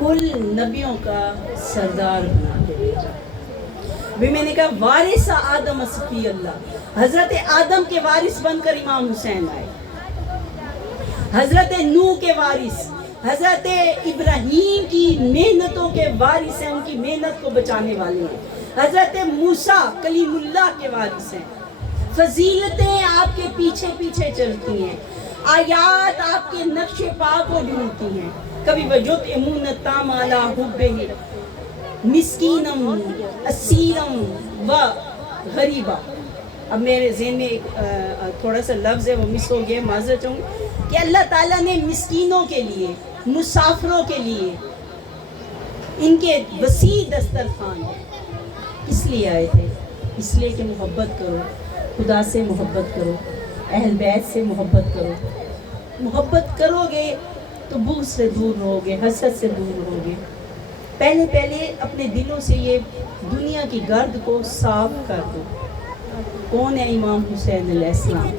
کل نبیوں کا سردار بنا کے بھیجا۔ بھی میں نے کہا وارث آدم صفی اللہ، حضرت آدم کے وارث بن کر امام حسین آئے، حضرت نوح کے وارث، حضرت ابراہیم کی محنتوں کے وارث ہیں، ان کی محنت کو بچانے والے ہیں، حضرت موسیٰ کلیم اللہ کے وارث ہیں۔ فضیلتیں آپ کے پیچھے پیچھے چلتی ہیں، آیات آپ کے نقش پا کو ڈھونڈتی ہیں۔ کبھی وَيُطْعِمُونَ الطَّعَامَ عَلَىٰ حُبِّهِ مسکینم اسیرم و غریبا۔ اب میرے ذہن میں ایک تھوڑا سا لفظ ہے وہ مس ہو گیا، معذرت چاہوں کہ اللہ تعالیٰ نے مسکینوں کے لیے، مسافروں کے لیے ان کے وسیع دسترخوان اس لیے آئے تھے، اس لیے کہ محبت کرو، خدا سے محبت کرو، اہل بیت سے محبت کرو۔ محبت کرو گے تو بغض سے دور رہو گے، حسد سے دور رہو گے۔ پہلے اپنے دلوں سے یہ دنیا کی گرد کو صاف کر دو۔ کون ہے امام حسین علیہ السلام؟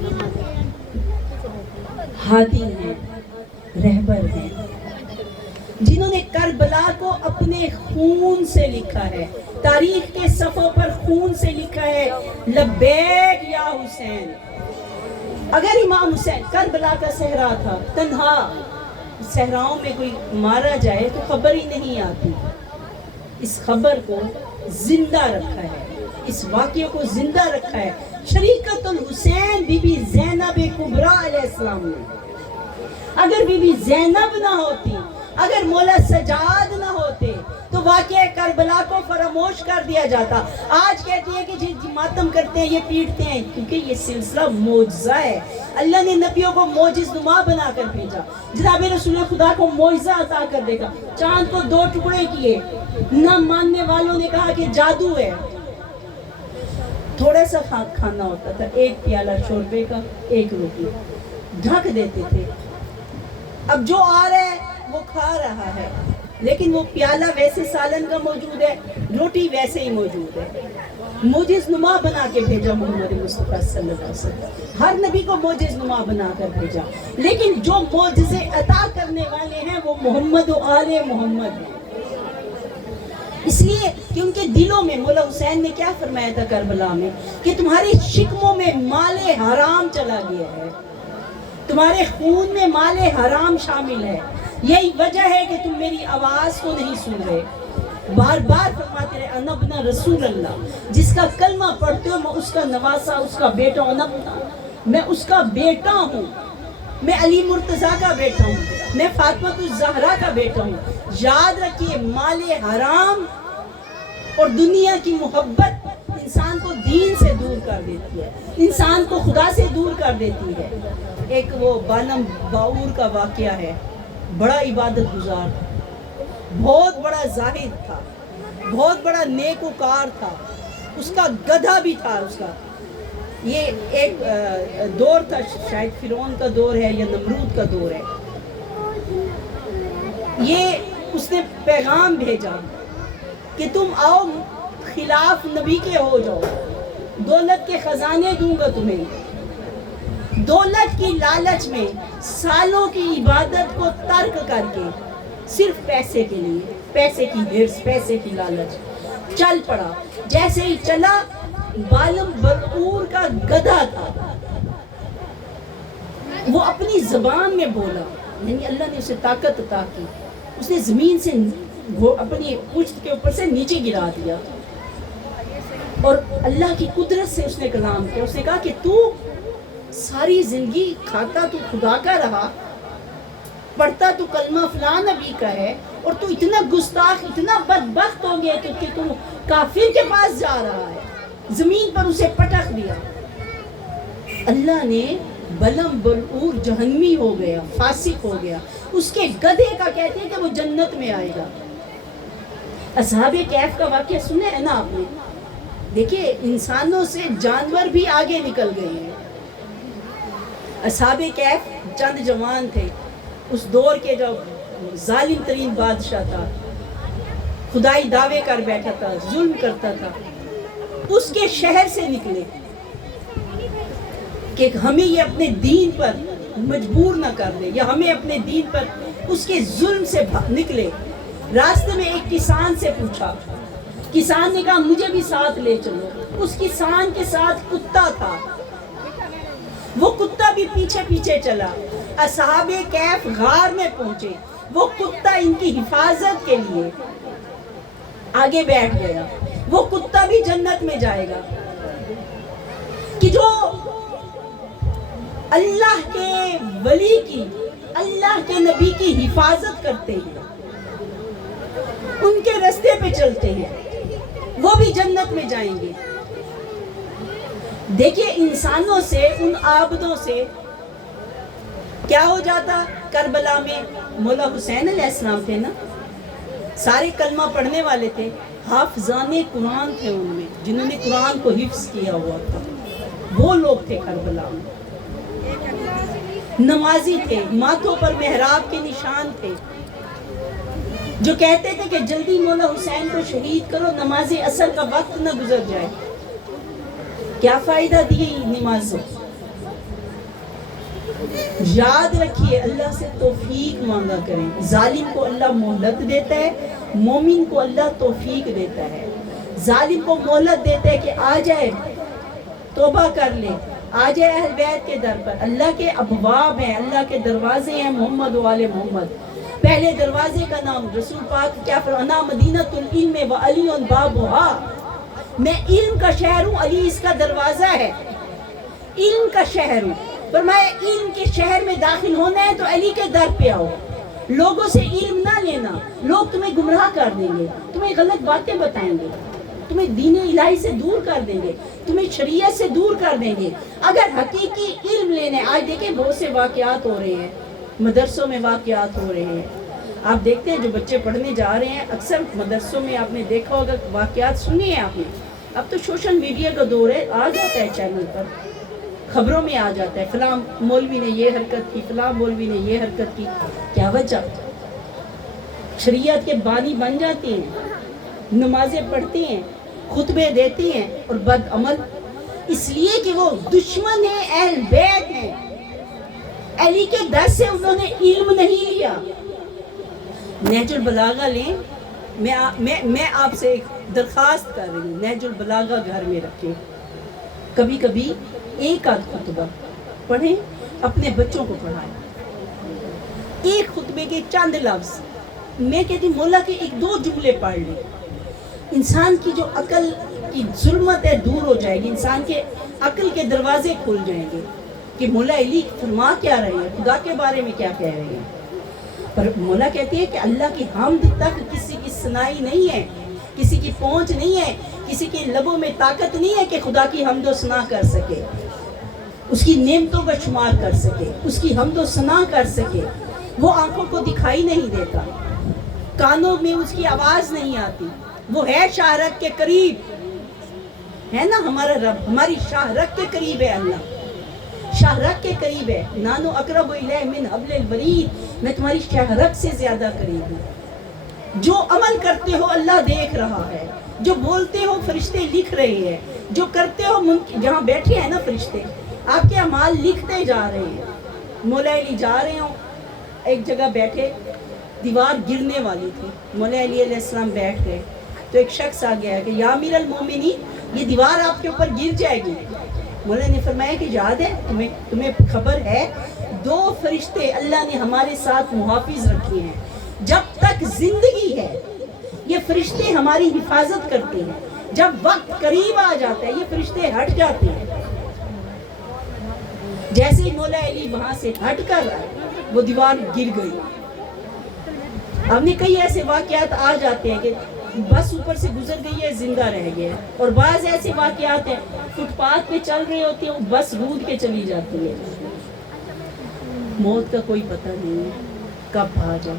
ہادی ہیں، رہبر ہیں، جنہوں نے کربلا کو اپنے خون سے لکھا ہے، تاریخ کے صفحوں پر خون سے لکھا ہے لبیک یا حسین۔ اگر امام حسین کربلا کا صحرا تھا، تنہا، صحراؤں میں کوئی مارا جائے تو خبر ہی نہیں آتی، اس خبر کو زندہ رکھا ہے، اس واقعے کو زندہ رکھا ہے شریکت الحسین بی بی زینب کبریٰ علیہ السلام نے۔ اگر بی بی زینب نہ ہوتی، اگر مولا سجاد نہ ہوتے تو واقعہ کربلا کو فراموش کر دیا جاتا۔ آج کہتے ہیں کہ جی ماتم کرتے ہیں، یہ پیٹتے ہیں، کیونکہ یہ سلسلہ معجزہ ہے۔ اللہ نے نبیوں کو معجز نما بنا کر بھیجا۔ جناب رسول خدا کو معجزہ عطا کر دے گا۔ چاند کو 2 ٹکڑے کیے، نہ ماننے والوں نے کہا کہ جادو ہے۔ تھوڑا سا کھانا ہوتا تھا، 1 پیالہ شوربے کا، 1 روٹی، ڈھک دیتے تھے۔ اب جو آ رہا ہے وہ کھا رہا ہے، لیکن وہ پیالہ ویسے سالن کا موجود ہے، روٹی ویسے ہی موجود ہے۔ معجز نما بنا کے بھیجا محمد مصطفیٰ صلی اللہ علیہ وسلم۔ ہر نبی کو معجز نما بنا کر بھیجا، لیکن جو معجزے عطا کرنے والے ہیں وہ محمد و آل محمد ہیں۔ اس لیے کہ ان کے دلوں میں، مولا حسین نے کیا فرمایا تھا کربلا میں کہ تمہارے شکموں میں مال حرام چلا گیا ہے، تمہارے خون میں مال حرام شامل ہے، یہی وجہ ہے کہ تم میری آواز کو نہیں سن رہے۔ بار بار فرماتے رہے انا ابن رسول اللہ، جس کا کلمہ پڑھتے ہو میں اس کا نواسا، اس کا بیٹا ہوں، میں اس کا بیٹا ہوں، میں علی مرتضیٰ کا بیٹا ہوں، میں فاطمہ الزہرا کا بیٹا ہوں۔ یاد رکھیے مال حرام اور دنیا کی محبت انسان کو دین سے دور کر دیتی ہے، انسان کو خدا سے دور کر دیتی ہے۔ ایک وہ بالم باور کا واقعہ ہے، بڑا عبادت گزار تھا، بہت بڑا زاہد تھا، بہت بڑا نیکوکار تھا، اس کا گدھا بھی تھا اس کا۔ یہ ایک دور تھا، شاید فرعون کا دور ہے یا نمرود کا دور ہے۔ یہ اس نے پیغام بھیجا کہ تم آؤ خلاف نبی کے ہو جاؤ، دولت کے خزانے دوں گا تمہیں۔ دولت کی لالچ میں سالوں کی عبادت کو ترک کر کے صرف پیسے کے لیے، پیسے کی ہرس، پیسے کی لالچ، چل پڑا۔ جیسے ہی چلا، بالم برقور کا گدھا تھا، وہ اپنی زبان میں بولا، یعنی اللہ نے اسے طاقت عطا کی، اس نے زمین سے اپنی پشت کے اوپر سے نیچے گرا دیا، اور اللہ کی قدرت سے اس نے کلام کیا۔ اس نے کہا کہ تو ساری زندگی کھاتا تو خدا کا رہا، پڑھتا تو کلمہ فلاں نبی کا ہے، اور تو اتنا گستاخ، اتنا بدبخت ہو گیا کہ تو کافر کے پاس جا رہا ہے۔ زمین پر اسے پٹخ دیا۔ اللہ نے بلم برعور جہنمی ہو گیا، فاسق ہو گیا، اس کے گدھے کا کہتے ہیں کہ وہ جنت میں آئے گا۔ اصحاب کہف کا واقعہ سنے ہے نا آپ نے؟ دیکھیے انسانوں سے جانور بھی آگے نکل گئے ہیں۔ اصحاب کہف چند جوان تھے، اس دور کے جو ظالم ترین بادشاہ تھا، خدائی دعوے کر بیٹھا تھا، ظلم کرتا تھا، اس کے شہر سے نکلے کہ ہمیں یہ اپنے دین پر مجبور نہ کر دے، یا ہمیں اپنے دین پر اس کے ظلم سے نکلے۔ راستے میں ایک کسان سے پوچھا، کسان نے کہا مجھے بھی ساتھ لے چلو۔ اس کسان کے ساتھ کتا تھا، وہ کتا بھی پیچھے پیچھے چلا۔ اصحاب کہف غار میں پہنچے، وہ کتا ان کی حفاظت کے لیے آگے بیٹھ گیا۔ وہ کتا بھی جنت میں جائے گا کہ جو اللہ کے ولی کی، اللہ کے نبی کی حفاظت کرتے ہیں، ان کے راستے پہ چلتے ہیں، وہ بھی جنت میں جائیں گے۔ دیکھیے انسانوں سے، ان عابدوں سے کیا ہو جاتا؟ کربلا میں مولا حسین علیہ السلام تھے نا، سارے کلمہ پڑھنے والے تھے، حافظان قرآن تھے ان میں، جنہوں نے قرآن کو حفظ کیا ہوا تھا، وہ لوگ تھے کربلا میں۔ نمازی تھے، ماتھوں پر محراب کے نشان تھے، جو کہتے تھے کہ جلدی مولا حسین کو شہید کرو، نماز عصر کا وقت نہ گزر جائے۔ کیا فائدہ دی نمازوں؟ یاد رکھیے اللہ سے توفیق مانگا کریں۔ ظالم کو اللہ مہلت دیتا ہے، مومن کو اللہ توفیق دیتا ہے۔ ظالم کو مہلت دیتا ہے کہ آ جائے، توبہ کر لے، آ جائے اہل بیت کے در پر۔ اللہ کے ابواب ہیں، اللہ کے دروازے ہیں، محمد و آل محمد۔ پہلے دروازے کا نام رسول پاک کیا فرمایا؟ مدینۃ العلم و علی بابھا، میں علم کا شہر ہوں، علی اس کا دروازہ ہے۔ علم کا شہر ہوں، فرمایا علم کے شہر میں داخل ہونا ہے تو علی کے در پہ آؤ۔ لوگوں سے علم نہ لینا، لوگ تمہیں گمراہ کر دیں گے، تمہیں غلط باتیں بتائیں گے، تمہیں دین الہی سے دور کر دیں گے، تمہیں شریعت سے دور کر دیں گے۔ اگر حقیقی علم لینے، آج دیکھیں بہت سے واقعات ہو رہے ہیں، مدرسوں میں واقعات ہو رہے ہیں، آپ دیکھتے ہیں جو بچے پڑھنے جا رہے ہیں، اکثر مدرسوں میں آپ نے دیکھا ہوگا واقعات سنی ہیں آپ نے۔ اب تو سوشل میڈیا کا دور ہے، آ جاتا ہے چینل پر، خبروں میں آ جاتا ہے، فلاں مولوی نے یہ حرکت کی، فلاں مولوی نے یہ حرکت کی۔ کیا وجہ؟ شریعت کے بانی بن جاتے ہیں، نمازیں پڑھتے ہیں، خطبے دیتے ہیں، اور بد عمل اس لیے کہ وہ دشمن ہیں، اہل بیت ہیں، علی کے در سے انہوں نے علم نہیں لیا۔ نہج البلاغہ لیں، میں آپ سے ایک درخواست کر رہی ہوں، نہج البلاغہ گھر میں رکھیں، کبھی کبھی ایک آدھ خطبہ پڑھیں، اپنے بچوں کو پڑھائیں، ایک خطبے کے چند لفظ، میں کہتی ہوں مولا کے ایک دو جملے پڑھ لیں، انسان کی جو عقل کی ظلمت ہے دور ہو جائے گی، انسان کے عقل کے دروازے کھل جائیں گے کہ مولا علی فرما کیا رہے ہیں، خدا کے بارے میں کیا کہہ رہے ہیں۔ پر مولا کہتی ہے کہ اللہ کی حمد تک کسی کی سنائی نہیں ہے، کسی کی پہنچ نہیں ہے، کسی کے لبوں میں طاقت نہیں ہے کہ خدا کی حمد و ثنا کر سکے، اس کی نعمتوں کا شمار کر سکے، اس کی حمد و ثنا کر سکے۔ وہ آنکھوں کو دکھائی نہیں دیتا، کانوں میں اس کی آواز نہیں آتی، وہ ہے شاہ رگ کے قریب ہے نا، ہمارا رب ہماری شاہ رگ کے قریب ہے، اللہ شاہ رگ کے قریب ہے۔ نانو اقرب الیہ من حبل الورید، میں تمہاری شاہ رگ سے زیادہ قریب ہوں۔ جو عمل کرتے ہو اللہ دیکھ رہا ہے، جو بولتے ہو فرشتے لکھ رہے ہیں، جو کرتے ہو جہاں بیٹھے ہیں نا فرشتے آپ کے اعمال لکھتے جا رہے ہیں۔ مولا علی جا رہے ہوں، ایک جگہ بیٹھے، دیوار گرنے والی تھی، مولا علی علیہ السلام بیٹھ گئے تو ایک شخص آ گیا کہ یا امیر المومنین یہ دیوار آپ کے اوپر گر جائے گی۔ مولا نے فرمایا کہ یاد ہے تمہیں خبر ہے، دو فرشتے اللہ نے ہمارے ساتھ محافظ رکھے ہیں، جب تک زندگی ہے یہ فرشتے ہماری حفاظت کرتے ہیں، جب وقت قریب آ جاتا ہے یہ فرشتے ہٹ جاتے ہیں۔ جیسے ہی مولا علی وہاں سے ہٹ کر آئے وہ دیوار گر گئی۔ ہم نے کئی ایسے واقعات آ جاتے ہیں کہ بس اوپر سے گزر گئی ہے، زندہ رہ گیا، اور بعض ایسے واقعات ہیں فٹ پاتھ پہ چل رہے ہوتے ہیں، بس رود کے چلی جاتی ہے۔ موت کا کوئی پتہ نہیں ہے کب آ جائے،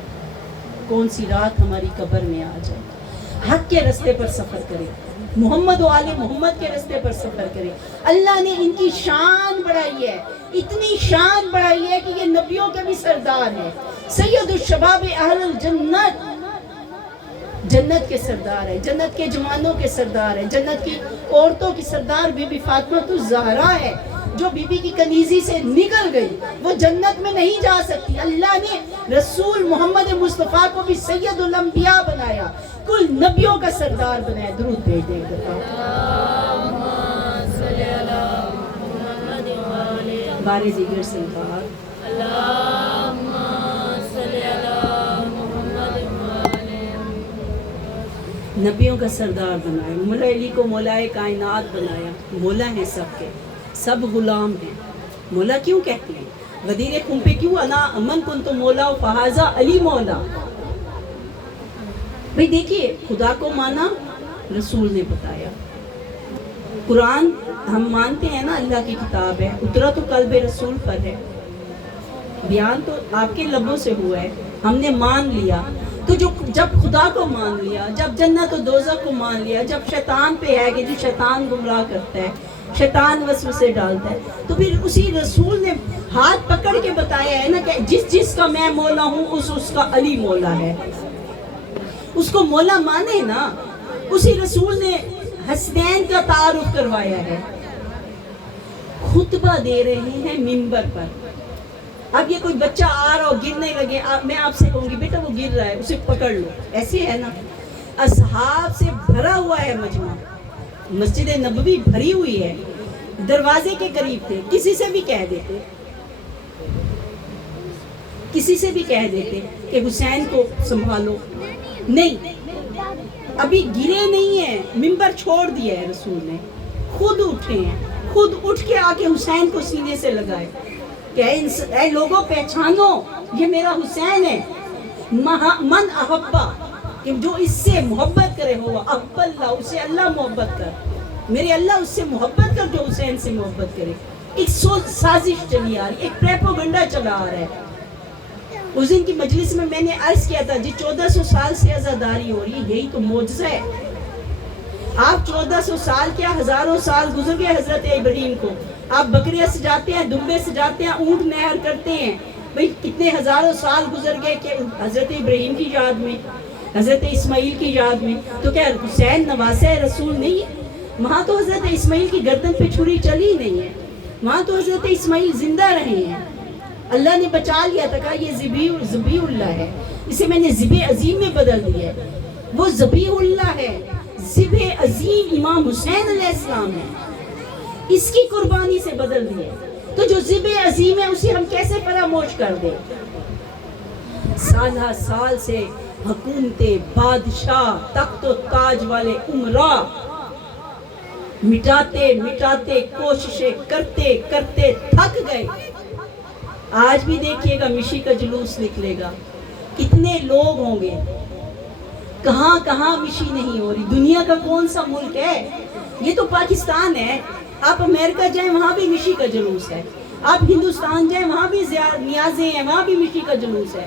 کون سی رات ہماری قبر میں آ جائے۔ حق کے راستے پر سفر کرے، محمد و آل محمد کے راستے پر سفر کرے۔ اللہ نے ان کی شان بڑھائی ہے، اتنی شان بڑھائی ہے کہ یہ نبیوں کے بھی سردار ہیں، سید الشباب اہل الجنت، جنت کے سردار ہیں، جنت کے جوانوں کے سردار ہیں، جنت کی عورتوں کی سردار بی بی فاطمہ الزہرا ہے۔ جو بی بی کی کنیزی سے نکل گئی وہ جنت میں نہیں جا سکتی. اللہ نے رسول محمد مصطفیٰ کو بھی سید الانبیاء بنایا, کل نبیوں کا سردار بنایا. درود بھیج دیں بارے دیگر سلوار. نبیوں کا سردار بنایا, مولا علی کو مولائے کائنات بنایا. مولا ہیں سب کے, سب غلام ہیں. مولا کیوں کہتے ہیں؟ غدیر خم پہ کیوں انا امن کن تو مولا و فہذا علی مولا. بھئی دیکھیے, خدا کو مانا رسول نے بتایا. قرآن ہم مانتے ہیں نا اللہ کی کتاب ہے, اترا تو قلب رسول پر ہے, بیان تو آپ کے لبوں سے ہوا ہے, ہم نے مان لیا. تو جب خدا کو مان لیا, جب جنت و دوزخ کو مان لیا, جب شیطان پہ ہے کہ جو شیطان گمراہ کرتا ہے, شیطان وسوسے ڈالتا ہے, تو پھر اسی رسول نے ہاتھ پکڑ کے بتایا ہے نا کہ جس کا میں مولا ہوں اس کا علی مولا ہے. اس کو مولا مانے نا. اسی رسول نے حسنین کا تعارف کروایا ہے. خطبہ دے رہے ہیں منبر پر. اب یہ کوئی بچہ آ رہا ہو گرنے لگے, میں آپ سے کہوں گی بیٹا وہ گر رہا ہے, اسے پکڑ لو. ایسے ہے نا. اصحاب سے بھرا ہوا ہے مجمع, مسجد نبوی بھری ہوئی ہے, دروازے کے قریب تھے. کسی سے بھی کہہ دیتے کہ حسین کو سنبھالو. نہیں, ابھی گرے نہیں ہیں, منبر چھوڑ دیا ہے رسول نے. خود اٹھے ہیں, خود اٹھ کے آ کے حسین کو سینے سے لگائے کہ اے لوگوں پہچانو یہ میرا حسین ہے. من احبا, کہ جو اس سے محبت کرے ہو احب اللہ, اسے اللہ محبت کر. میرے اللہ اس سے محبت کر جو حسین سے محبت کرے. ایک سازش چلی آ رہی, ایک پریپوگنڈا چلا آ رہا ہے. اس دن کی مجلس میں نے عرض کیا تھا جی 1400 سال سے عزاداری ہو رہی ہے, یہی تو معجزہ ہے. آپ 1400 سال کیا ہزاروں سال گزر گئے حضرت ابراہیم کو. آپ بکریاں سجاتے ہیں, دمبے سجاتے ہیں, اونٹ نہر کرتے ہیں. بھئی کتنے ہزاروں سال گزر گئے کہ حضرت ابراہیم کی یاد میں, حضرت اسماعیل کی یاد میں. تو کیا حسین نواسہ رسول نہیں ہے؟ وہاں تو حضرت اسماعیل کی گردن پہ چھری چلی نہیں ہے, وہاں تو حضرت اسماعیل زندہ رہے ہیں. اللہ نے بچا لیا تھا, کہا یہ ذبیح اللہ ہے, اسے میں نے ذبح عظیم میں بدل دیا ہے. وہ ذبیح اللہ ہے, ذبح عظیم امام حسین علیہ السلام ہے, اس کی قربانی سے بدل دیا. تو جو ذبح عظیم ہے اسے ہم کیسے فراموش کر دیں؟ سالہ سال سے حکومتیں, بادشاہ, تخت و تاج والے عمراء مٹاتے کوششیں کرتے تھک گئے. آج بھی دیکھیے گا مشی کا جلوس نکلے گا, کتنے لوگ ہوں گے, کہاں مشی نہیں ہو رہی. دنیا کا کون سا ملک ہے؟ یہ تو پاکستان ہے. آپ امریکہ جائیں وہاں بھی مشی کا جلوس ہے, آپ ہندوستان جائیں وہاں بھی نیازیں ہیں, وہاں بھی مشی کا جلوس ہے.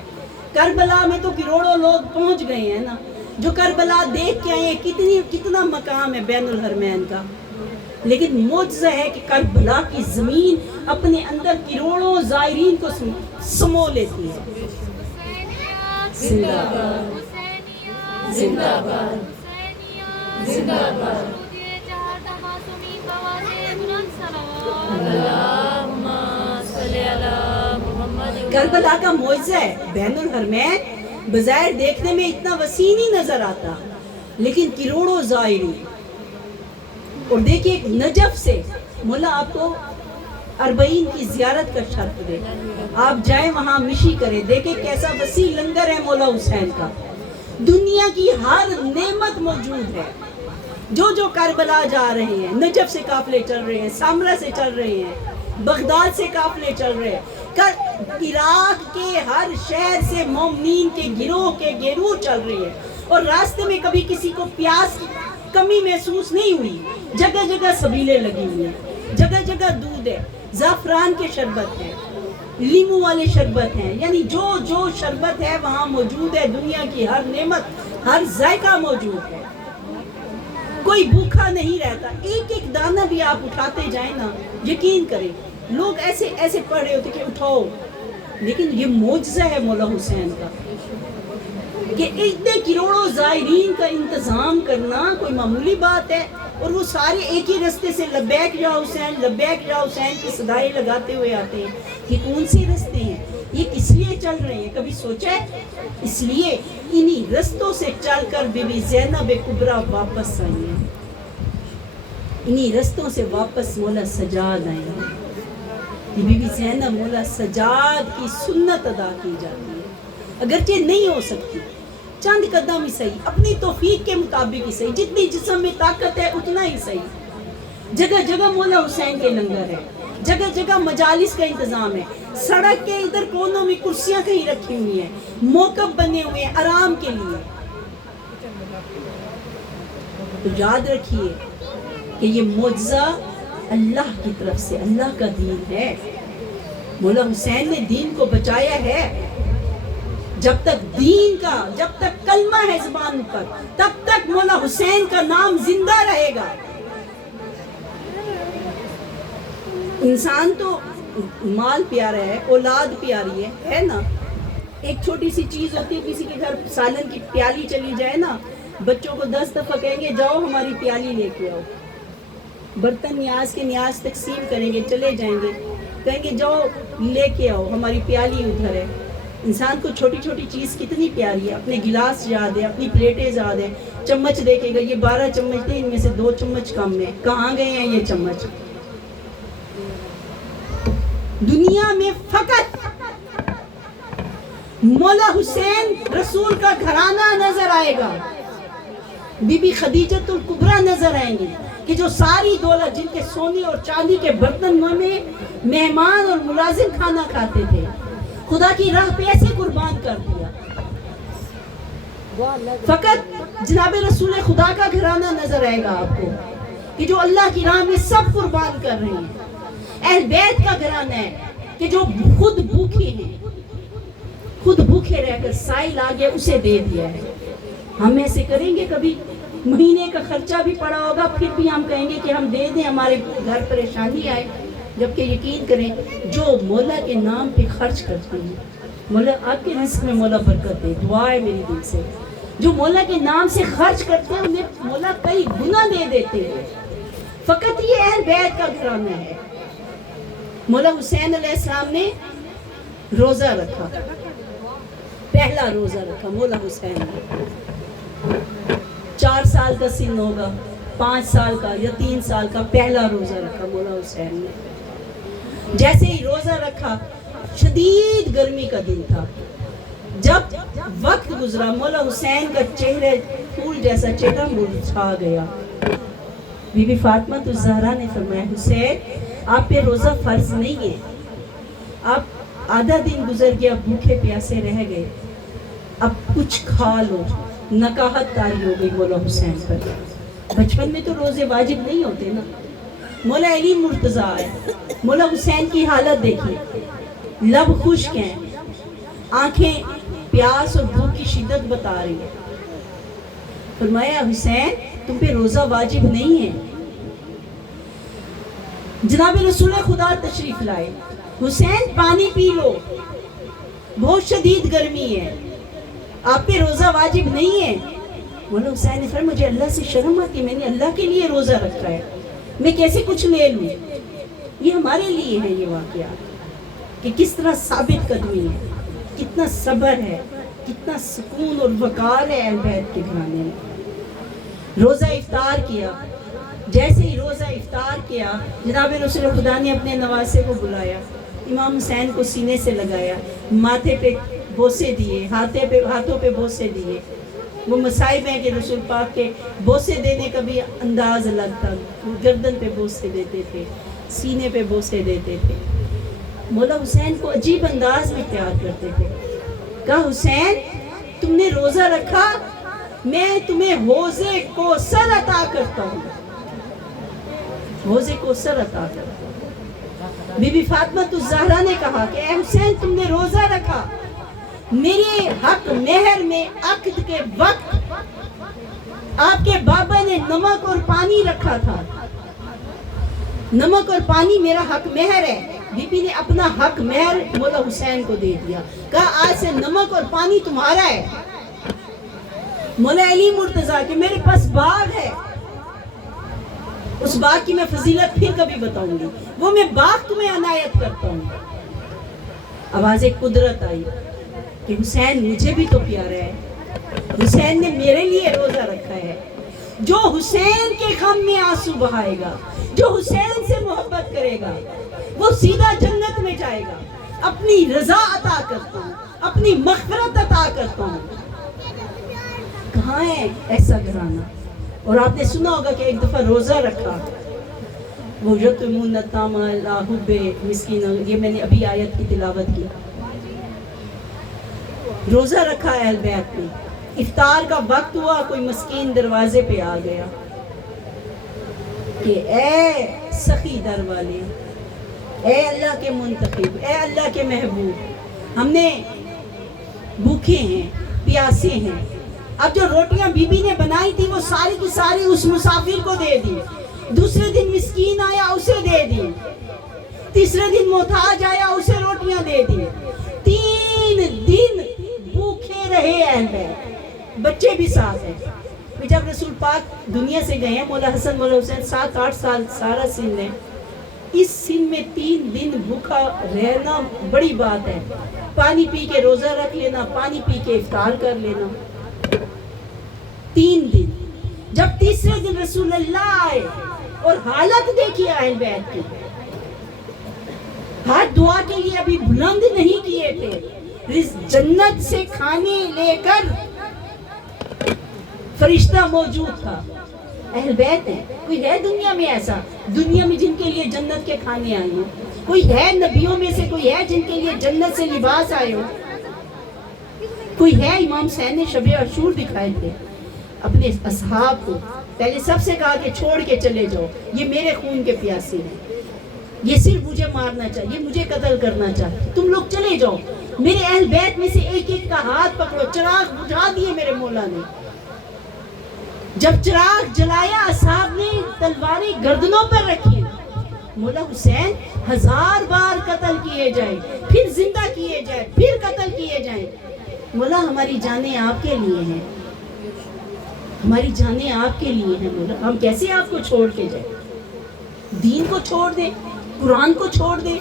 کربلا میں تو کروڑوں لوگ پہنچ گئے ہیں نا, جو کربلا دیکھ کے آئے. کتنا مقام ہے بین الحرمین کا, لیکن معجزہ ہے کہ کربلا کی زمین اپنے اندر کروڑوں زائرین کو سمو لیتی ہے. زندہ باد, زندہ باد, زندہ باد. کربلا کا معجزہ ہے. بین الحرمین بظاہر دیکھنے میں اتنا وسیع نہیں نظر آتا, لیکن کروڑوں زائرین. اور دیکھیے نجف سے مولا آپ کو 40 کی زیارت کا شرط دے, آپ جائیں وہاں مشی کریں, دیکھیں کیسا وسیع لنگر ہے مولا حسین کا. دنیا کی ہر نعمت موجود ہے. جو کربلا جا رہے ہیں, نجف سے قافلے چل رہے ہیں, سامرا سے چل رہے ہیں, بغداد سے قافلے چل رہے ہیں, عراق کے ہر شہر سے مومنین کے گروہ چل رہے ہیں. اور راستے میں کبھی کسی کو پیاس کی کمی محسوس نہیں ہوئی. جگہ جگہ سبیلیں لگی ہوئی ہیں, جگہ دودھ ہے, زعفران کے شربت ہے, لیمو والے شربت ہیں, یعنی جو شربت ہے وہاں موجود ہے. دنیا کی ہر نعمت, ہر ذائقہ موجود ہے. کوئی بھوکا نہیں رہتا. ایک دانہ بھی آپ اٹھاتے جائیں نا, یقین کریں لوگ ایسے پڑھ رہے ہوتے کہ اٹھاؤ. لیکن یہ معجزہ ہے مولا حسین کا کہ اتنے کروڑوں زائرین کا انتظام کرنا کوئی معمولی بات ہے. اور وہ سارے ایک ہی رستے سے لبیک یا حسین لبیک یا حسین کی صدائیں لگاتے ہوئے آتے ہیں. یہ کون سے رستے ہیں؟ یہ کس لیے چل رہے ہیں؟ کبھی سوچا ہے؟ اس لیے انہی رستوں سے چل کر بی بی زینب کبریٰ واپس آئی ہیں. انہی رستوں سے واپس مولا سجاد آئے ہیں. بی بی زینب مولا سجاد کی سنت ادا کی جاتی ہے. اگرچہ نہیں ہو سکتی، چند قدم ہی صحیح، اپنی توفیق کے مطابق ہی صحیح، جتنی جسم میں طاقت ہے اتنا ہی صحیح. جگہ جگہ مولا حسین کے لنگر ہے، جگہ جگہ مجالس کا انتظام ہے. سڑک کے ادھر کونوں میں کرسیاں کہیں رکھی ہوئی ہیں، موقف بنے ہوئے ہیں آرام کے لیے. تو یاد رکھیے کہ یہ معجزہ اللہ کی طرف سے، اللہ کا دین ہے. مولا حسین نے دین کو بچایا ہے. جب تک دین کا، جب تک کلمہ ہے زبان پر، تب تک مولا حسین کا نام زندہ رہے گا. انسان تو مال پیارا ہے، اولاد پیاری ہے نا. ایک چھوٹی سی چیز ہوتی ہے، کسی کے گھر سالن کی پیالی چلی جائے نا، بچوں کو 10 دفعہ کہیں گے جاؤ ہماری پیالی لے کے آؤ. برتن نیاز کے نیاز تقسیم کریں گے، چلے جائیں گے، کہیں گے جاؤ لے کے آؤ ہماری پیالی ادھر ہے. انسان کو چھوٹی چھوٹی چیز کتنی پیاری ہے. اپنے گلاس یاد ہے، اپنی پلیٹیں یاد ہے. چمچ دیکھے گا، یہ 12 چمچ تھے، ان میں سے 2 چمچ کم ہیں، کہاں گئے ہیں یہ چمچ؟ دنیا میں فقط مولا حسین رسول کا گھرانہ نظر آئے گا، بی بی خدیجۃ الکبریٰ نظر آئیں گی، کہ جو ساری دولت، جن کے سونے اور چاندی کے برتن میں مہمان اور ملازم کھانا کھاتے تھے، خدا کی راہ پہ ایسے قربان کر دیا. فقط جناب رسول خدا کا گھرانہ نظر آئے گا آپ کو، کہ جو اللہ کی راہ میں سب قربان کر رہے ہیں. اہل بیت کا گھرانہ ہے کہ جو خود بھوکے ہیں، خود بھوکے رہ کر سائل آگے اسے دے دیا ہے. ہم ایسے کریں گے؟ کبھی مہینے کا خرچہ بھی پڑا ہوگا پھر بھی ہم کہیں گے کہ ہم دے دیں، ہمارے گھر پریشانی آئے. جبکہ یقین کریں جو مولا کے نام پہ خرچ کرتے ہیں، مولا آپ کے رزق میں مولا برکت دے. دعا ہے میری دل سے، جو مولا کے نام سے خرچ کرتے ہیں انہیں مولا کئی گنا دے دیتے ہیں. فقط یہ اہل بیت کا گھرانہ ہے. مولا حسین علیہ السلام نے روزہ رکھا، پہلا روزہ رکھا مولا حسین نے. 4 سال کا سن ہوگا، 5 سال کا یا 3 سال کا، پہلا روزہ رکھا مولا حسین نے. جیسے ہی روزہ رکھا، شدید گرمی کا دن تھا. جب وقت گزرا، مولا حسین کا چہرہ پھول جیسا چہرہ مرجھا گیا. بی بی فاطمہ الزہرا نے فرمایا حسین آپ پہ روزہ فرض نہیں ہے، آپ آدھا دن گزر گیا، بھوکے پیاسے رہ گئے، اب کچھ کھا لو. نکاحت طاری ہو گئی مولا حسین پر. بچپن میں تو روزے واجب نہیں ہوتے نا. مولا علی مرتضیٰ ہے، مولا حسین کی حالت دیکھیے، لب خشک ہیں، آنکھیں پیاس اور بھوک کی شدت بتا رہی ہیں. فرمایا حسین تم پہ روزہ واجب نہیں ہے. جناب رسول خدا تشریف لائے، حسین پانی پی لو، بہت شدید گرمی ہے، آپ پہ روزہ واجب نہیں ہے. مولا حسین نے فرمایا مجھے اللہ سے شرم آتی ہے، میں نے اللہ کے لیے روزہ رکھا ہے، میں کیسے کچھ لے لوں. یہ ہمارے لیے ہے یہ واقعہ کہ کس طرح ثابت قدمی ہے، کتنا صبر ہے، کتنا سکون اور وقار ہے اہل بیت کے گھرانے میں. روزہ افطار کیا. جیسے ہی روزہ افطار کیا، جناب رسول خدا نے اپنے نواسے کو بلایا، امام حسین کو سینے سے لگایا، ماتھے پہ بوسے دیے، ہاتھوں پہ بوسے دیے. وہ مصائب ہیں کہ رسول پاک کے بوسے دینے کا بھی انداز الگ تھا. گردن پہ بوسے دیتے تھے، سینے پہ بوسے دیتے تھے. مولا حسین کو عجیب انداز میں پیار کرتے تھے. کہا حسین تم نے روزہ رکھا، میں تمہیں حوض کوثر عطا کرتا ہوں. حوض کوثر عطا کرتا ہوں. بی بی فاطمہ الزہرا نے کہا کہ اے حسین تم نے روزہ رکھا، میرے حق مہر میں عقد کے وقت آپ کے بابا نے نمک اور پانی رکھا تھا. نمک اور پانی میرا حق مہر ہے. بی بی نے اپنا حق مہر مولا حسین کو دے دیا. کہا آج سے نمک اور پانی تمہارا ہے. مولا علی مرتضیٰ کہ میرے پاس باغ ہے، اس باغ کی میں فضیلت پھر کبھی بتاؤں گی. وہ میں باغ تمہیں عنایت کرتا ہوں. آواز قدرت آئی کہ حسین مجھے بھی تو پیارا ہے, حسین نے میرے لیے روزہ رکھا ہے. جو حسین کے غم میں آنسو بہائے گا, جو حسین سے محبت کرے گا, وہ سیدھا جنت میں جائے گا. اپنی رضا عطا کرتا ہوں, اپنی مغفرت عطا کرتا ہوں. کہاں ہے ایسا گھرانہ؟ اور آپ نے سنا ہوگا کہ ایک دفعہ روزہ رکھا, وہ یتیمون الطعام علی حب مسکین, یہ میں نے ابھی آیت کی تلاوت کی. روزہ رکھا اہل بیت نے, افطار کا وقت ہوا, کوئی مسکین دروازے پہ آ گیا کہ اے سخی در والے, اے اللہ کے منتخب, اے اللہ کے محبوب, ہم نے بھوکے ہیں, پیاسے ہیں. اب جو روٹیاں بی بی نے بنائی تھی وہ ساری کی ساری اس مسافر کو دے دی. دوسرے دن مسکین آیا, اسے دے دی. تیسرے دن محتاج آیا, اسے روٹیاں دے دی. 3 دن بھوکے رہے اہل بیت, بچے بھی ساتھ ہیں. جب رسول پاک دنیا سے گئے ہیں, مولا حسن مولا حسین 7-8 سال سارا سن ہے. اس سن میں 3 دن بھوکا رہنا بڑی بات ہے. پانی پی کے روزہ رکھ لینا, پانی پی کے افطار کر لینا. 3 دن. جب تیسرے دن رسول اللہ آئے اور حالت دیکھی اہل بیت کی, ہاتھ دعا کے لیے ابھی بلند نہیں کیے تھے, جنت سے کھانے لے کر فرشتہ موجود تھا. اہل بیت ہے, کوئی ہے دنیا میں ایسا, دنیا میں جن کے لیے جنت کے کھانے آئے ہیں؟ کوئی ہے نبیوں میں سے کوئی ہے جن کے لیے جنت سے لباس آئے ہو؟ کوئی ہے؟ امام حسین نے شب عاشور دکھائے تھے اپنے اصحاب کو. پہلے سب سے کہا کہ چھوڑ کے چلے جاؤ, یہ میرے خون کے پیاسے ہیں, یہ صرف مجھے مارنا چاہیے, مجھے قتل کرنا چاہیے, تم لوگ چلے جاؤ. میرے اہل بیت میں سے ایک ایک کا ہاتھ پکڑو. چراغ بجھا دیے میرے مولا نے. جب چراغ جلایا, اصحاب نے تلواریں گردنوں پر رکھی. مولا حسین 1000 بار قتل کیے جائیں, پھر زندہ کیے جائیں, پھر قتل کیے جائیں. مولا ہماری جانیں آپ کے لیے ہیں, ہماری جانیں آپ کے لیے ہیں. مولا ہم کیسے آپ کو چھوڑ کے جائیں؟ دین کو چھوڑ دیں, قرآن کو چھوڑ دیں,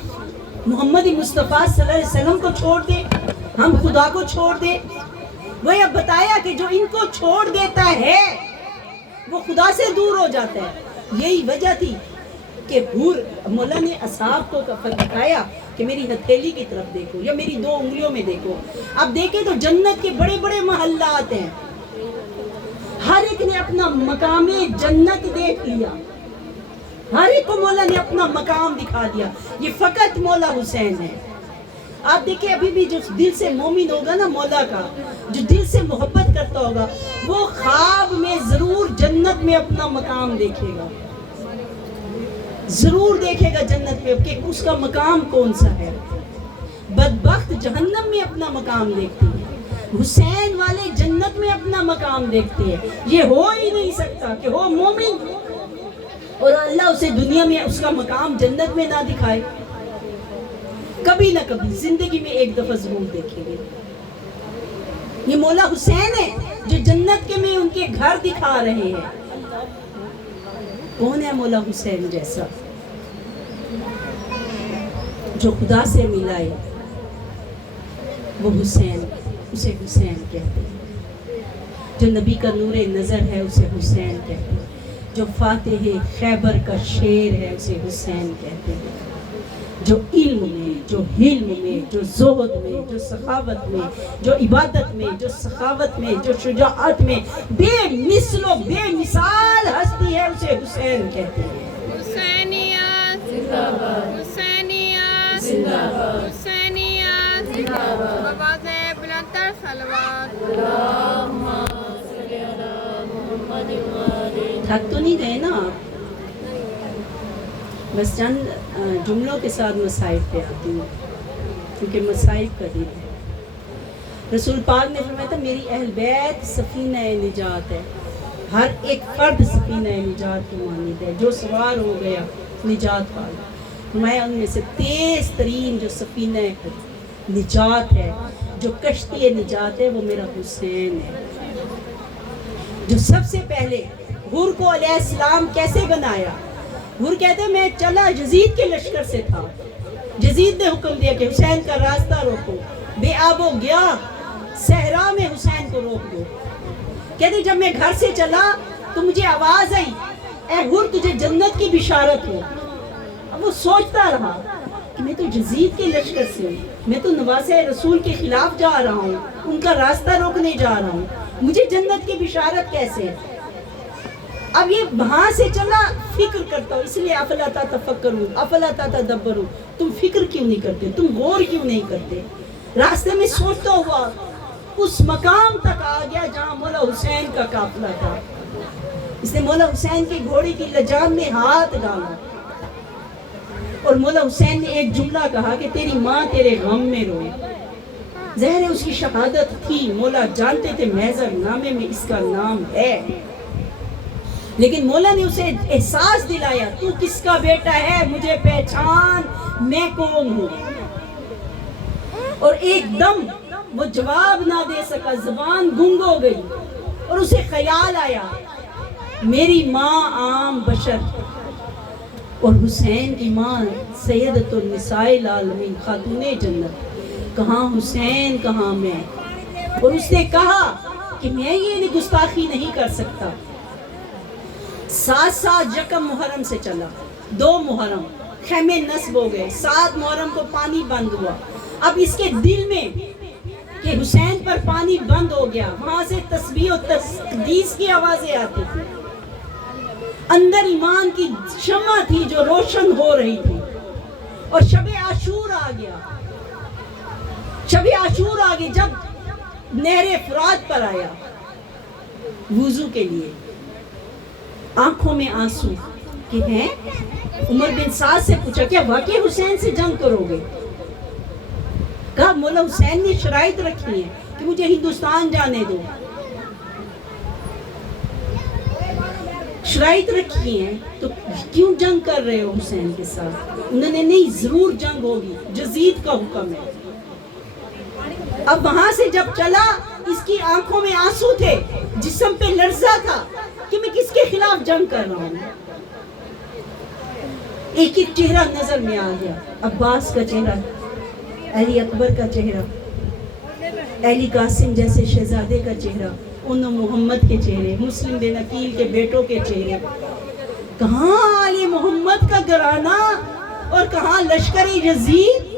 محمد مصطفیٰ صلی اللہ علیہ وسلم کو چھوڑ دیں, ہم خدا کو چھوڑ دیں. وہ اب بتایا کہ جو ان کو چھوڑ دیتا ہے وہ خدا سے دور ہو جاتا ہے. یہی وجہ تھی کہ مولا نے اصحاب کو بتایا کہ میری ہتھیلی کی طرف دیکھو یا میری 2 انگلیوں میں دیکھو. اب دیکھیں تو جنت کے بڑے بڑے محلات ہیں, ہر ایک نے اپنا مقام جنت دیکھ لیا, ہر ایک کو مولا نے اپنا مقام دکھا دیا. یہ فقط مولا حسین ہے. آپ دیکھیں ابھی بھی جو دل سے مومن ہوگا نا مولا کا, جو دل سے محبت کرتا ہوگا, وہ خواب میں ضرور جنت میں اپنا مقام دیکھے گا, ضرور دیکھے گا جنت میں کہ اس کا مقام کون سا ہے. بدبخت جہنم میں اپنا مقام دیکھتے ہیں, حسین والے جنت میں اپنا مقام دیکھتے ہیں. یہ ہو ہی نہیں سکتا کہ ہو مومن اور اللہ اسے دنیا میں اس کا مقام جنت میں نہ دکھائے. کبھی نہ کبھی زندگی میں ایک دفعہ ضرور دیکھیں گے. یہ مولا حسین ہے جو جنت کے میں ان کے گھر دکھا رہے ہیں. کون ہے مولا حسین جیسا جو خدا سے ملا ہے؟ وہ حسین, اسے حسین کہتے ہیں. جو نبی کا نور نظر ہے اسے حسین کہتے ہیں. جو فاتح خیبر کا شیر ہے اسے حسین کہتے ہیں. جو علم میں, جو حلم میں, جو زہد میں, جو سخاوت میں, جو عبادت میں, جو سخاوت میں, جو شجاعت میں بے مثل و بے مثال ہستی ہے اسے حسین کہتے ہیں. حسینیت زندہ باد, حسینیت زندہ باد, حسینیت زندہ باد. آواز ہے بلندتر صلوات. اللہم صلی علی محمد و آلہ. تھک تو نہیں گئے نا آپ؟ بس چند جملوں کے ساتھ مصائب پہ آتی ہوں کیونکہ مصائب کا دن ہے. رسول پاک نے فرمایا تھا میری اہل بیت سفینہ نجات ہے, ہر ایک فرد سفینہ نجات کی مانند ہے. جو سوار ہو گیا نجات پا گیا. فرمایا ان میں سے تیز ترین جو سفینہ نجات ہے, جو کشتی نجات ہے, وہ میرا حسین ہے. جو سب سے پہلے حر کو علیہ السلام کیسے بنایا؟ حر کہتے ہیں میں چلا یزید کے لشکر سے تھا، یزید نے حکم دیا کہ حسین کا راستہ روکو، بے آب و گیا صحرا میں حسین کو روک دو۔ کہتے جب میں گھر سے چلا تو مجھے آواز آئی، اے حر تجھے جنت کی بشارت ہو۔ اب وہ سوچتا رہا کہ میں تو یزید کے لشکر سے ہوں، میں تو نواسہ رسول کے خلاف جا رہا ہوں، ان کا راستہ روکنے جا رہا ہوں، مجھے جنت کی بشارت کیسے؟ اب یہ وہاں سے چلا فکر کرتا ہوں، اس لیے افلا تتفکرون افلا تتدبرون، تم فکر کیوں نہیں کرتے، تم غور کیوں نہیں کرتے؟ راستے میں سوچتا ہوا اس مقام تک آ گیا جہاں مولا حسین کا قافلہ تھا۔ اس نے مولا حسین کے گھوڑے کی لجام میں ہاتھ ڈالا اور مولا حسین نے ایک جملہ کہا کہ تیری ماں تیرے غم میں روئے۔ ظاہر ہے اس کی شہادت تھی، مولا جانتے تھے محضر نامے میں اس کا نام ہے، لیکن مولا نے اسے احساس دلایا تو کس کا بیٹا ہے، مجھے پہچان، میں کون ہوں۔ اور ایک دم وہ جواب نہ دے سکا، زبان گنگ ہو گئی اور اسے خیال آیا میری ماں عام بشر اور حسین کی ماں سیدۃ النساء العالمین خاتون جنت، کہاں حسین کہاں میں؟ اور اس نے کہا کہ میں یہ گستاخی نہیں کر سکتا۔ 7 یکم محرم سے چلا، 2 محرم خیمے نصب ہو گئے، 7 محرم کو پانی بند ہوا۔ اب اس کے دل میں کہ حسین پر پانی بند ہو گیا، وہاں سے تسبیح و تقدیس کی آوازیں آتی تھی، اندر ایمان کی شمع تھی جو روشن ہو رہی تھی۔ اور شب عاشور آ گیا، شب عاشور آ گئی جب نہر فرات پر آیا وضو کے لیے، آنکھوں میں آنسو کہ ہیں۔ عمر بن سعد سے پوچھا کیا واقعی حسین سے جنگ کرو گے؟ کہا مولا حسین نے شرائط رکھی ہے کہ مجھے ہندوستان جانے دو، شرائط رکھی ہیں، تو کیوں جنگ کر رہے ہو حسین کے ساتھ؟ انہوں نے نہیں، ضرور جنگ ہوگی، یزید کا حکم ہے۔ اب وہاں سے جب چلا اس کی آنکھوں میں آنسو تھے، جسم پہ لرزہ تھا کہ میں کس کے خلاف جنگ کر رہا ہوں۔ ایک ایک چہرہ نظر میں آ گیا، عباس کا چہرہ، علی اکبر کا چہرہ، علی قاسم جیسے شہزادے کا چہرہ، ان محمد کے چہرے، مسلم بن عقیل کے بیٹوں کے چہرے، کہاں علی محمد کا گھرانہ اور کہاں لشکر یزید۔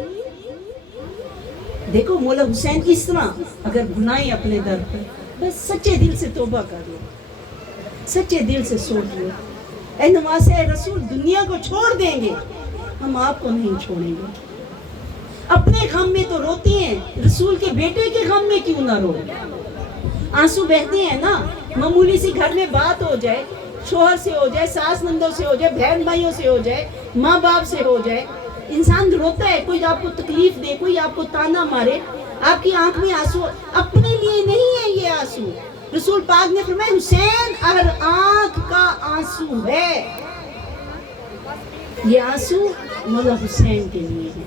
دیکھو مولا حسین کس طرح اگر گناہیں اپنے در پر، بس سچے دل سے توبہ کر لو، سچے دل سے سوچ لو، اے نواسہ رسول دنیا کو چھوڑ دیں گے، ہم آپ کو نہیں چھوڑیں گے۔ اپنے غم میں تو روتے ہیں، رسول کے بیٹے کے غم میں کیوں نہ رو؟ آنسو بہتے ہیں نا، معمولی سی گھر میں بات ہو جائے، شوہر سے ہو جائے، ساس نندوں سے ہو جائے، بہن بھائیوں سے ہو جائے، ماں باپ سے ہو جائے، انسان روتا ہے، کوئی آپ کو تکلیف دے، کوئی آپ کو تانا مارے، آپ کی آنکھ میں آنسو، اپنے لیے نہیں ہے یہ آنسو۔ رسول پاک نے فرمایا حسین ہر آنکھ کا آنسو ہے، یہ آنسو مولا حسین کے لیے ہے،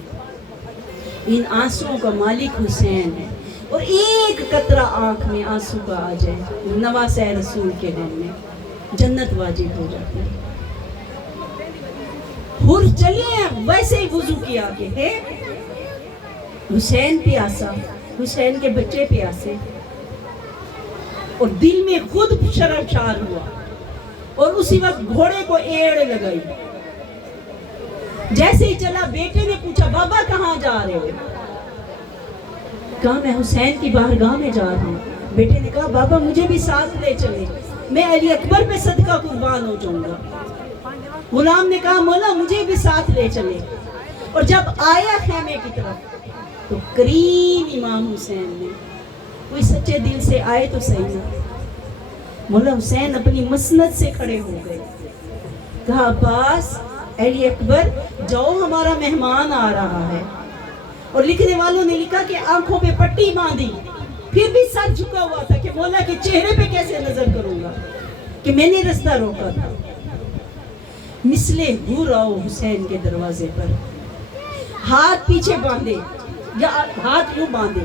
ان آنسوؤں کا مالک حسین ہے۔ اور ایک قطرہ آنکھ میں آنسو کا آ جائے نواسہ رسول کے غم میں، جنت واجب ہو جاتی ہے۔ حر چلے ہیں ویسے ہی وضو کیا کہ ہے حسین پیاسا، حسین کے بچے پیاسے، اور دل میں خود شرمسار ہوا، اور اسی وقت گھوڑے کو ایڑ لگائی۔ جیسے ہی چلا بیٹے نے پوچھا بابا کہاں جا رہے ہو؟ کہا میں حسین کی بارگاہ میں جا رہا ہوں۔ بیٹے نے کہا بابا مجھے بھی ساتھ لے چلے، میں علی اکبر پہ صدقہ قربان ہو جاؤں گا۔ غلام نے کہا مولا مجھے بھی ساتھ لے چلے، اور جب آیا خیمے کی طرف تو کریم امام حسین نے، کوئی سچے دل سے آئے تو صحیح نا، مولا حسین اپنی مسند سے کھڑے ہو گئے، کہا عباس علی اکبر جاؤ ہمارا مہمان آ رہا ہے۔ اور لکھنے والوں نے لکھا کہ آنکھوں پہ پٹی باندھی، پھر بھی سر جھکا ہوا تھا کہ مولا کے چہرے پہ کیسے نظر کروں گا کہ میں نے رستہ روکا تھا۔ مثلے حور آؤ حسین کے دروازے پر، ہاتھ پیچھے باندھے یا ہاتھ یوں باندھے،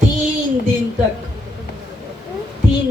3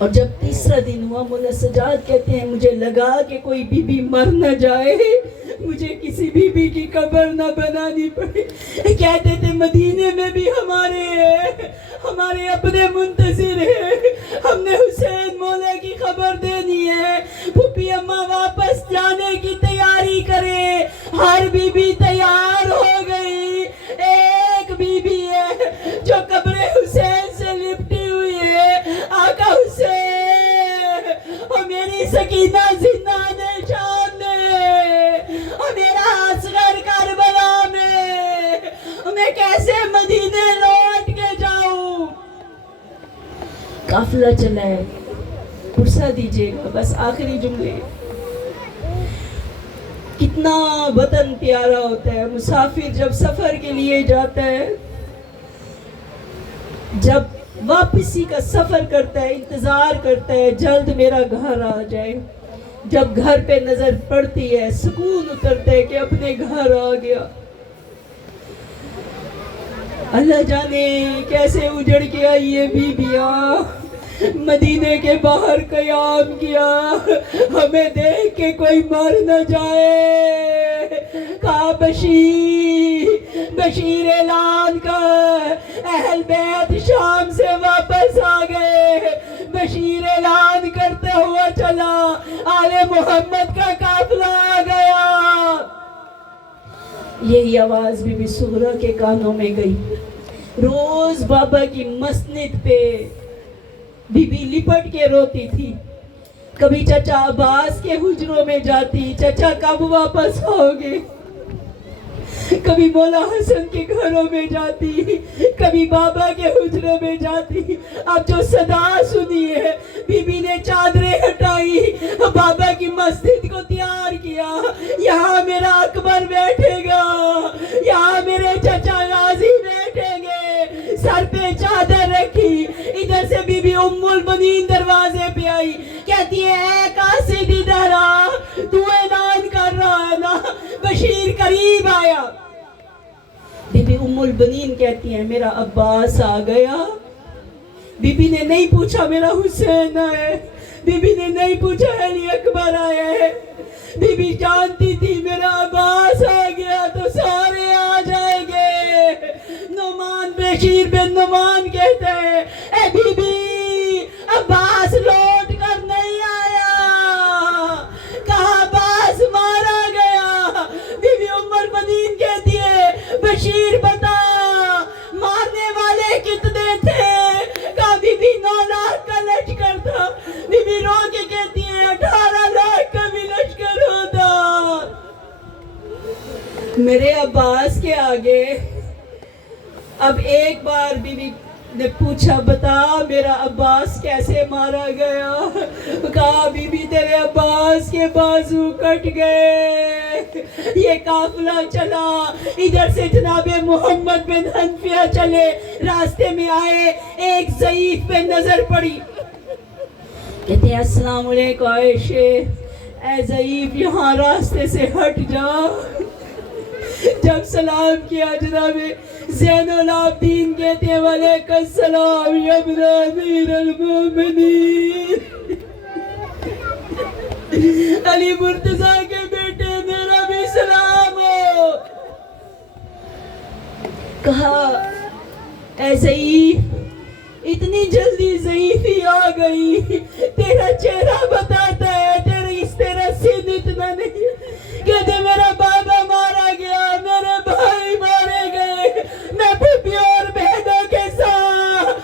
اور جب تیسرا دن ہوا مولا سجاد کہتے ہیں مجھے لگا کہ کوئی بی بی مر نہ جائے، مجھے کسی بی بی کی قبر نہ بنانی پڑے۔ کہتے تھے مدینے میں بھی ہمارے اپنے منتظر ہیں، ہم نے حسین مولا کی خبر دینی ہے۔ پھوپھی اماں واپس جانے کی تیاری کرے، ہر بی بی تیار ہو گئی۔ ایک بی بی ہے جو قبر حسین سے لپٹی ہوئی ہے، آقا حسین اور میری سکینہ زندان شام میں اور میرا اصغر کربلا میں کیسے مدینے لوٹ کے جاؤں؟ قافلہ چلا ہے، پرسہ دیجئے گا، بس آخری جملے۔ کتنا وطن پیارا ہوتا ہے، مسافر جب سفر کے لیے جاتا ہے، جب واپسی کا سفر کرتا ہے، انتظار کرتا ہے جلد میرا گھر آ جائے۔ جب گھر پہ نظر پڑتی ہے سکون اترتا ہے کہ اپنے گھر آ گیا۔ اللہ جانے کیسے اجڑ کے آئی یہ بیبیاں، مدینے کے باہر قیام کیا، ہمیں دیکھ کے کوئی مر نہ جائے۔ کہا بشیر اعلان کر، اہل بیت شام سے واپس آ گئے۔ بشیر اعلان کرتے ہوا چلا، آل محمد کا قافلہ آ گیا۔ یہی آواز بی بی سغرا کے کانوں میں گئی۔ روز بابا کی مسند پہ بی بی لپٹ کے روتی تھی۔ کبھی چچا عباس کے حجروں میں جاتی، چچا کب واپس آؤ گے؟ کبھی مولا حسن کے گھروں میں جاتی، کبھی بابا کے حجرے میں جاتی۔ اب جو صدا سنی ہے، بی بی نے چادریں ہٹائی، بابا کی مسجد کو تیار کیا۔ یہاں میرا اکبر بیٹھے گا، یہاں میرے چچا غازی بیٹھیں گے۔ سر پہ چادر رکھی، ادھر سے بی بی ام البنین دروازے پہ آئی، کہتی ہے اے قاصد ادھر آ، تو اعلان کر رہا ہے نا بشیر قریب آیا۔ بی بی ام البنین کہتی ہیں میرا عباس آ گیا۔ بی بی نے نہیں پوچھا میرا حسین ہے، بی بی نے نہیں پوچھا علی اکبر آیا ہے۔ بی بی جانتی تھی میرا عباس آ گیا تو سارے آ جائیں گے۔ نعمان بشیر بن نعمان کہتے ہیں اے بی بی عباس لوٹ کر نہیں آیا، کہا عباس مارا گیا۔ بی بی ام البنین کہتی ہے بشیر بتا مارنے والے کتنے تھے؟ کہا بی بی 9 لاکھ کا لشکر تھا۔ بی بی رو کے کہتی ہے 18 لاکھ کا بھی لشکر ہوتا۔ میرے عباس کے آگے اب ایک بار بی بی نے پوچھا بتا میرا عباس کیسے مارا گیا؟ کہا بی بی تیرے عباس کے بازو کٹ گئے۔ یہ قافلہ چلا، ادھر سے جناب محمد بن حنفیہ چلے، راستے میں آئے، ایک ضعیف پہ نظر پڑی، کہتے ہیں السلام علیکم عائشہ، اے ضعیف یہاں راستے سے ہٹ جا۔ جب سلام کیا جناب زین العابدین کہتے ہیں وعلیکم السلام یا ابن امیر المومنین، علی مرتضیٰ کے بیٹے میرا بھی سلام ہو۔ کہا اے ضعیف اتنی جلدی ضعیفی آ گئی، تیرا چہرہ بتاتا ہے تیرا سن اتنا نہیں۔ کہتے میرا بابا مارا گیا، میرے بھائی مارے گئے، میں پھوپھی اور بہنوں کے ساتھ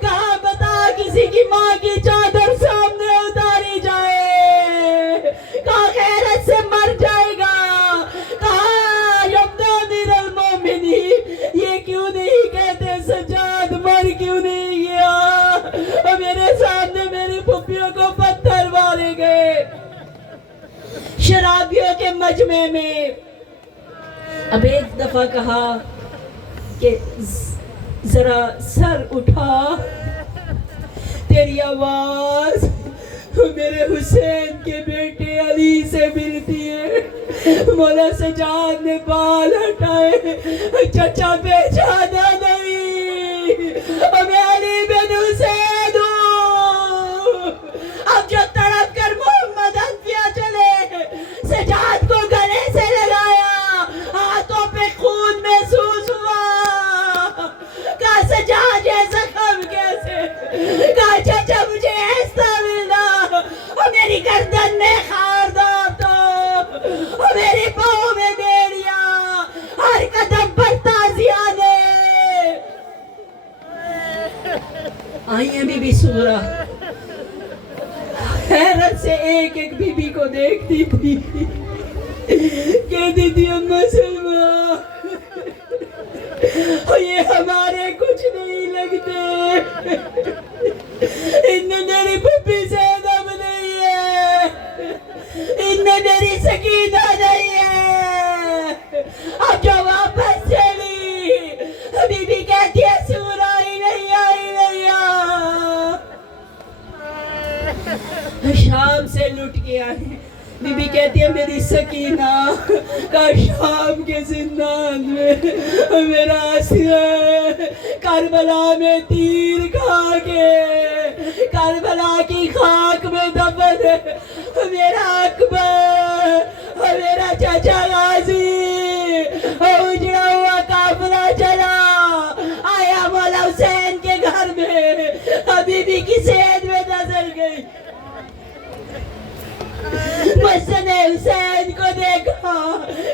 کہا بتا کسی کی ماں کی چادر سامنے اتاری جائے، کہا غیرت سے مر جائے گا۔ کہا یبن امیر المومنین یہ کیوں نہیں کہتے سجاد مر کیوں نہیں گیا؟ اور میرے سامنے میری پھوپھیوں کو پتھر مارے گئے۔ شرابیوں کے مجمع میں اب ایک دفعہ کہا کہ ذرا سر اٹھا، تیری آواز میرے حسین کے بیٹے علی سے ملتی ہے۔ مولا سجاد نے بال ہٹائے، چچا پہچانا نہیں، میں علی بن حسین ہوں. اب جو تڑپ کر محمد حنفیہ چلے, سجاد کو گلے سے لگایا, ہاتھوں پہ خون محسوس ہوا. کہا سجاد یہ زخم کیسے؟ کہا چچا مجھے ایسا ملا, اور میری گردن میں خاردار تھا, اور میری پاؤں میں بیڑیاں, ہر قدم پر تازیانے. آئی ہیں بی بی سورہ, حیرت سے ایک ایک بی بی کو دیکھتی تھی, کہتی تھی اماں سلمہ یہ ہمارے کچھ نہیں لگتے, ان میں میری پھپھی زینب نہیں ہے, ان میں میری سکینہ نہیں ہے. اب جو واپس چلی, بی بی کہتی ہے سورہ ہی نہیں آئی, نہیں آ. شام سے لٹ کے آئے, بی بی کہتی ہے میری سکینہ کا شام کے زندان میں میرا اصغر کربلا میں تیر کھا کے کربلا کی خاک میں دفن ہے. میرا اکبر اور میرا چچا غازی اجڑا ہوا قافلہ چلا آیا مولا حسین کے گھر میں. بی بی کی صحت میں نظر گئی, مسجد حسین کو دیکھا,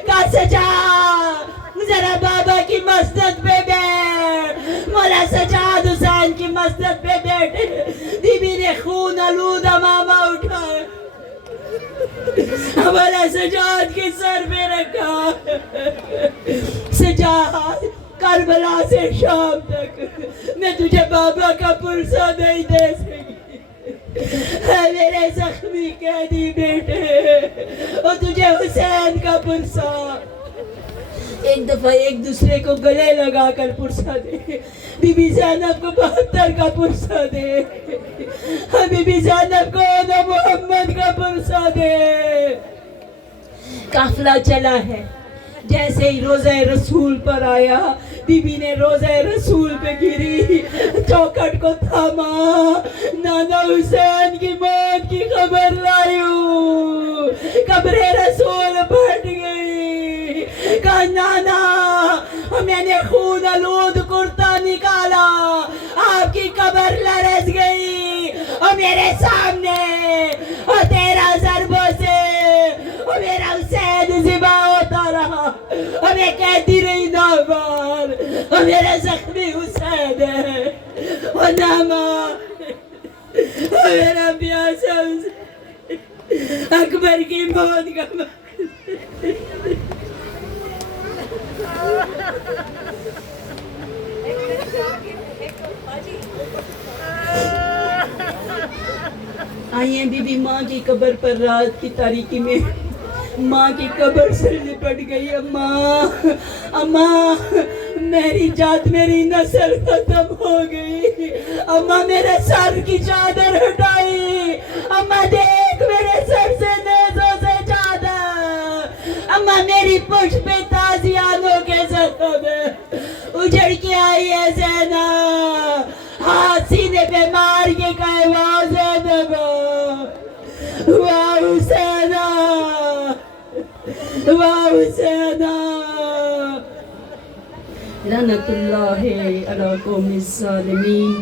کہا سجاد ذرا بابا کی مسجد پہ بیٹھ. مولا سجاد حسین کی مسجد پہ بیٹھے, بی بی نے خون آلود امامہ اٹھایا, مولا سجاد کے سر پہ رکھا. سجاد کربلا سے شام تک میں تجھے بابا کا پرسہ نہیں دے سکی, میرے زخمی قیدی بیٹے, اور تجھے حسین کا پرسہ. ایک دفعہ ایک دوسرے کو گلے لگا کر پرسہ دے. بی بی زینب کو 72 کا پرسہ دے, بی بی زینب کو محمد کا پرسہ دے. قافلہ چلا ہے, جیسے ہی روضہ رسول پر آیا, بی بی نے روضہ رسول پہ گری, چوکھٹ کو تھاما, نانا حسین کی موت کی خبر لائی ہوں. قبر رسول پھٹ گئی, کہا نانا میں نے خون آلود کرتا نکالا, آپ کی قبر لرز گئی, اور میرے سامنے اور 13 ضربوں سے اور میرا حسین ذبح ہوتا رہا, اور میں کہتی رہی نامار, اور میرا زخمی حسین ہے, اور نامار اور میرا پیاسا حسین اکبر کی موت کا آئیے بی بی ماں کی قبر پر رات کی تاریکی میں ماں کی قبر سے لپٹ گئی. اماں میری جات میری نسل ختم ہو گئی. اماں میرے سر کی چادر ہٹائی, اماں دیکھ میرے سر سے نیزوں سے چادر, اماں میری پشت پہ تازیانوں کے زخم ہے, اجڑ کے آئی ہے زینب, ہاتھ سینے پہ مار کے کہے واہ زینب واہ حسینہ واہ حسینہ. لعنت اللہ علی قوم الظالمین.